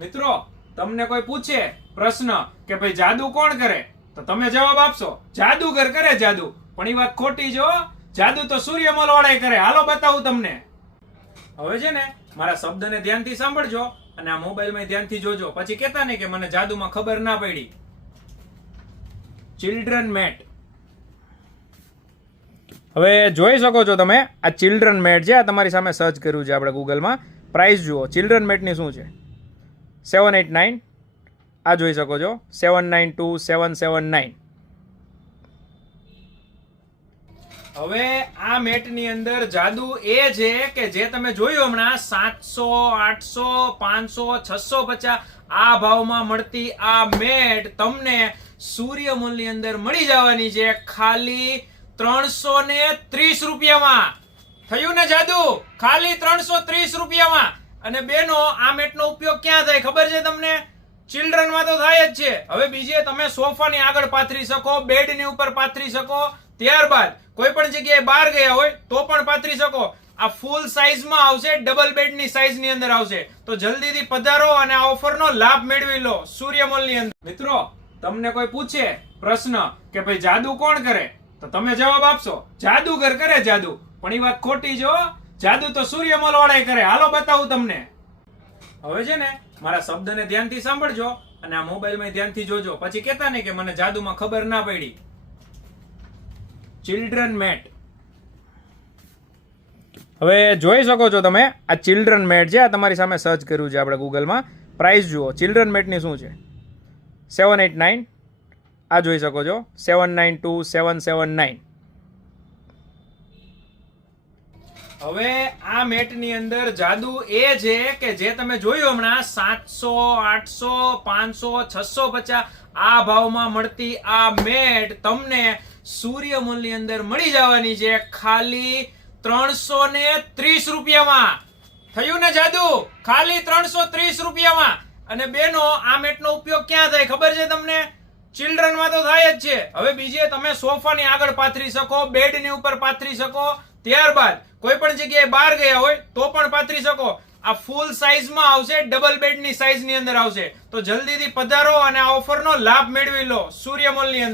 મિત્રો, તમને કોઈ પૂછે પ્રશ્ન કે ભાઈ જાદુ કોણ કરે, તો તમે જવાબ આપશો જાદુગર કરે જાદુ. પણ એ વાત ખોટી છે. જાદુ તો સૂર્યમલ વાળા કરે. હાલો બતાવું તમને. હવે છે ને, મારા શબ્દને ધ્યાનથી સાંભળજો અને આ મોબાઈલમાં ધ્યાનથી જોજો. પછી કહેતા નહીં કે મને જાદુમાં ખબર ના પડી. ચિલ્ડ્રન મેટ. હવે જોઈ શકો છો તમે, આ ચિલ્ડ્રન મેટ છે. આ તમારી સામે સર્ચ કર્યું છે આપણે ગૂગલમાં. પ્રાઇસ જુઓ ચિલ્ડ્રન મેટની શું છે, 789. આ જોઈ શકો છો 792779. હવે આ મેટની અંદર જાદુ એ છે કે જે તમે જોયું હમણાં 700, 800, 500, 650 આ ભાવમાં મળતી આ મેટ તમને સૂર્યમલની અંદર મળી જવાની છે ખાલી 330 રૂપિયામાં. થયું ને જાદુ? ખાલી 330 રૂપિયામાં. અને બેનો, આ મેટનો ઉપયોગ ક્યાં થાય ખબર છે તમને? ચિલ્ડ્રનમાં તો થાય જ છે. હવે બીજે તમે સોફાની આગળ પાથરી શકો, બેડની ઉપર પાથરી શકો, ત્યારબાદ કોઈ પણ જગ્યાએ બહાર ગયા હોય તો પણ પાથરી શકો. આ ફૂલ સાઈઝમાં આવશે, ડબલ બેડની સાઈઝની અંદર આવશે. તો જલ્દીથી પધારો અને આ ઓફરનો લાભ મેળવી લો સૂર્યમલની અંદર. મિત્રો, તમને કોઈ પૂછે પ્રશ્ન કે ભાઈ જાદુ કોણ કરે, તો તમે જવાબ આપશો જાદુગર કરે જાદુ. પણ એ વાત ખોટી છે. જાદુ તો સૂર્યમલ વાળા કરે. હાલો બતાવું તમને. હવે છે ને, મારા શબ્દને ધ્યાનથી સાંભળજો અને આ મોબાઈલમાં ધ્યાનથી જોજો. પછી કહેતા નહીં કે મને જાદુમાં ખબર ના પડી. ચિલ્ડ્રન મેટ. હવે જોઈ શકો છો તમે, આ ચિલ્ડ્રન મેટ છે. આ તમારી સામે સર્ચ કર્યું છે આપણે ગૂગલમાં. પ્રાઇસ જુઓ ચિલ્ડ્રન મેટની શું છે, 789. આ જોઈ શકો છો 792779. હવે આ મેટની અંદર જાદુ એ છે કે જે તમે જોયું હમણાં 700, 800, 500, 650 આ ભાવમાં મળતી આ મેટ તમને સૂર્યમલની અંદર મળી જવાની છે ખાલી 330 રૂપિયામાં. થયું ને જાદુ? ખાલી 330 રૂપિયામાં. અને બેનો, આ મેટનો ઉપયોગ ક્યાં થાય ખબર છે તમને? ચિલ્ડ્રનમાં તો થાય જ છે. હવે બીજે તમે સોફાની આગળ પાથરી શકો, બેડની ઉપર પાથરી શકો, ત્યારબાદ કોઈ પણ જગ્યાએ બહાર ગયા હોય તો પણ પાથરી શકો. આ ફૂલ સાઈઝમાં આવશે, ડબલ બેડની સાઈઝની અંદર આવશે. તો જલ્દીથી પધારો અને આ ઓફરનો લાભ મેળવી લો સૂર્યમલની અંદર.